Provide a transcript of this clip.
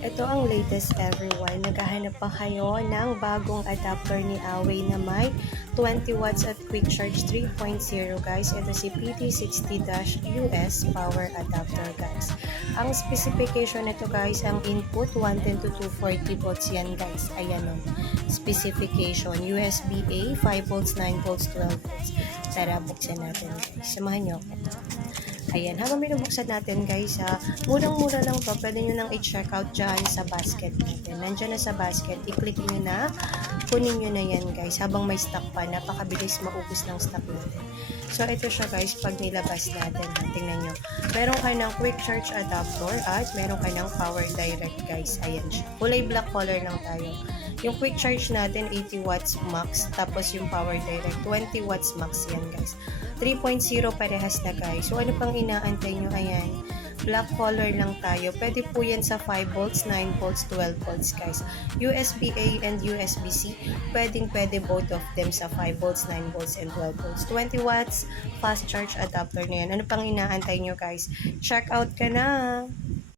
Ito ang latest everyone. Naghahanap pa kayo ng bagong adapter ni Huawei na may 20 watts at quick charge 3.0 guys. Ito si PT60-US power adapter guys. Ang specification nito guys, ang input 110 to 240 volts yan guys. Ayan o. Specification USB-A 5 volts, 9 volts, 12 volts. Tara, buksan natin guys. Samahan nyo ako. Ayan, habang binubuksan natin guys, murang-mura lang to. Pwede nyo nang i-check out dyan sa basket natin. Nandiyan na sa basket, i-click nyo na, kunin nyo na yan guys. Habang may stock pa, napakabilis maubos ng stock natin. So, ito siya guys, pag nilabas natin, tingnan nyo. Meron kayo ng quick charge adapter at meron kayo ng power direct guys. Ayan siya. Kulay black color lang tayo. Yung quick charge natin, 80 watts max. Tapos yung power direct, 20 watts max yan guys. 3.0 parehas na guys. So, ano pang inaantay nyo? Ayan. Black color lang tayo. Pwede po yan sa 5 volts, 9 volts, 12 volts guys. USB-A and USB-C. Pwede both of them sa 5 volts, 9 volts, and 12 volts. 20 watts fast charge adapter na yan. Ano pang inaantay nyo guys? Check out ka na!